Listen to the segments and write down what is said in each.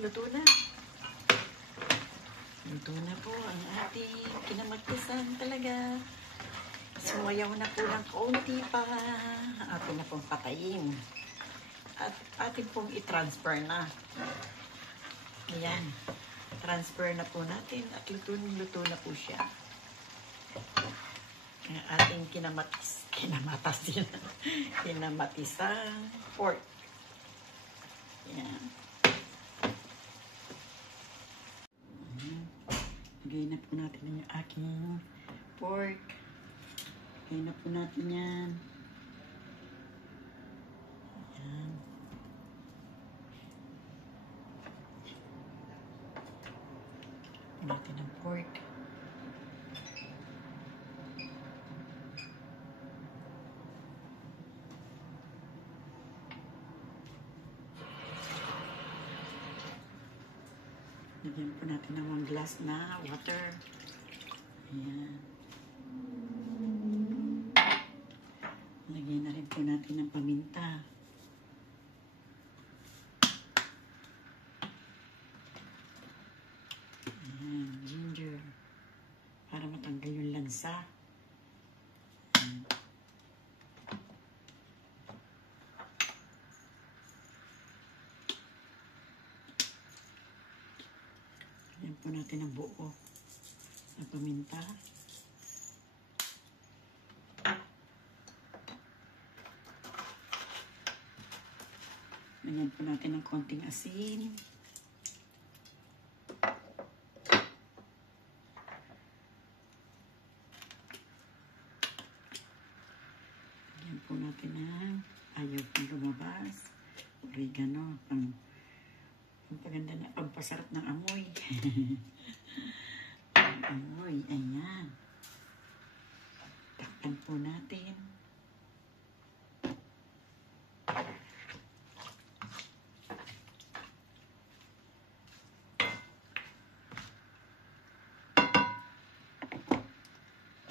Luto na. Luto na po ang ating kinamatisan talaga. Sumayaw na po ng kaunti pa. Atin na pong patayin. At atin pong i-transfer na. Ayan. Transfer na po natin at luto na po siya. Ang ating kinamatisang pork. Ayan. Lagay na po natin yung aking pork. Lagay na po natin yan. Ayan. Natin ang pork. Lagyan po natin ng 1 glass na water. Ayan. Lagyan na rin po natin ng paminta. Ayan, ginger. Para matanggal yung lansa. Ayan. Lagyan po natin ang buo na paminta. Lagyan po natin ng konting asin. Lagyan po natin ng ayaw pong lumabas. Oregano. Paganda na pagpasarap ng amoy. Amoy, ayan. Takpan po natin.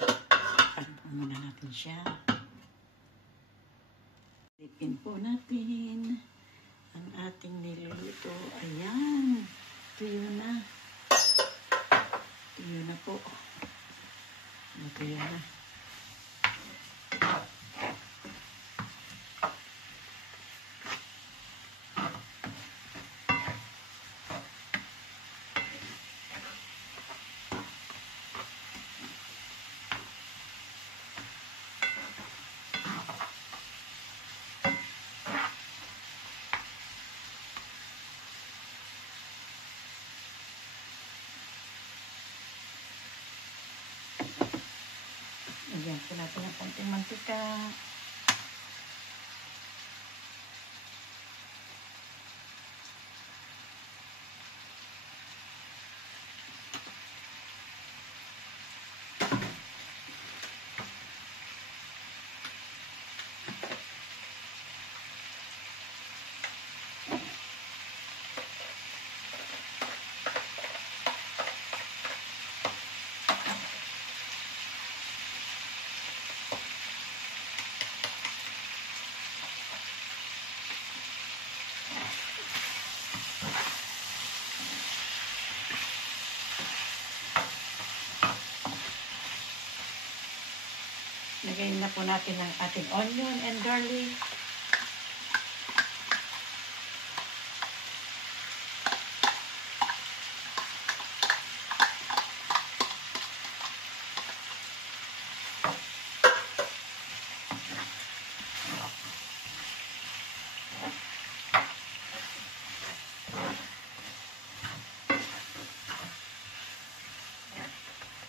Takpan po muna natin siya. Lipin po natin ang ating niluluto. Ayan. Tuyo na. Tuyo na po. Tuyo na. Lagyan po natin ng konting mantika. Lagyan na po natin ang ating onion and garlic.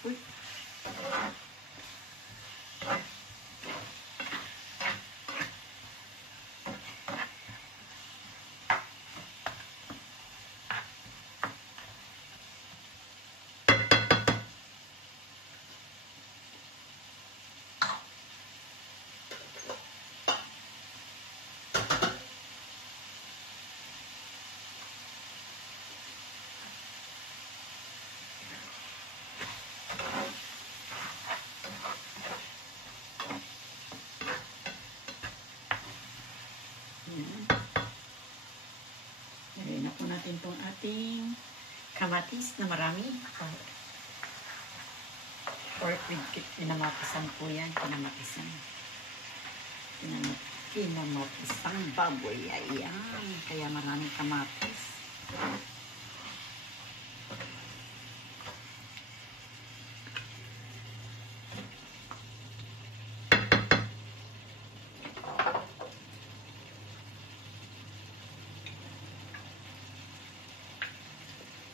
Uy. natin itong ating kamatis na marami. Pork with kinamatisan po yan. Kinamatisan. Kinamatisang baboy. Ayan. Kaya maraming kamatis.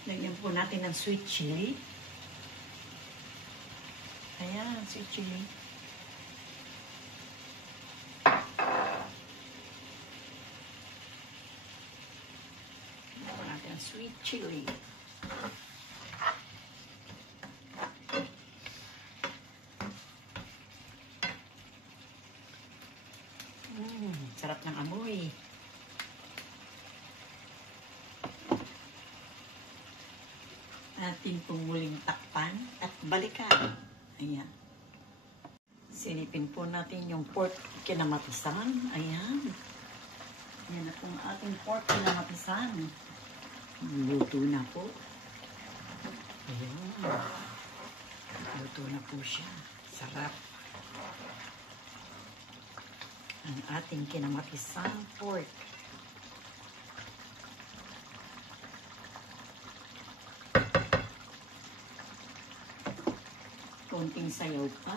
Lagyan po natin ng sweet chili. Ayan, sweet chili. Lagyan po natin ng sweet chili. Sarap ng amoy. Ating pong muling takpan at balikan. Ayan. Silipin po natin yung pork kinamatisan. Ayan. Ayan na pong ating pork kinamatisan. Luto na po. Ayan. Luto na po siya. Sarap. Ang ating kinamatisan pork. Konting sayaw pa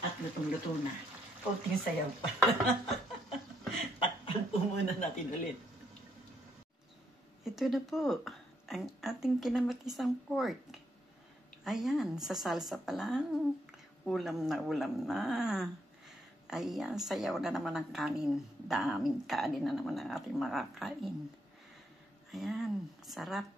at lutong-luto na. Konting sayaw pa. Takpan po muna natin ulit. Ito na po ang ating kinamatisang pork. Ayan, sa salsa pa lang. Ulam na. Ayan, sayaw na naman ang kanin. Daming kanin na naman ang ating makakain. Ayan, sarap.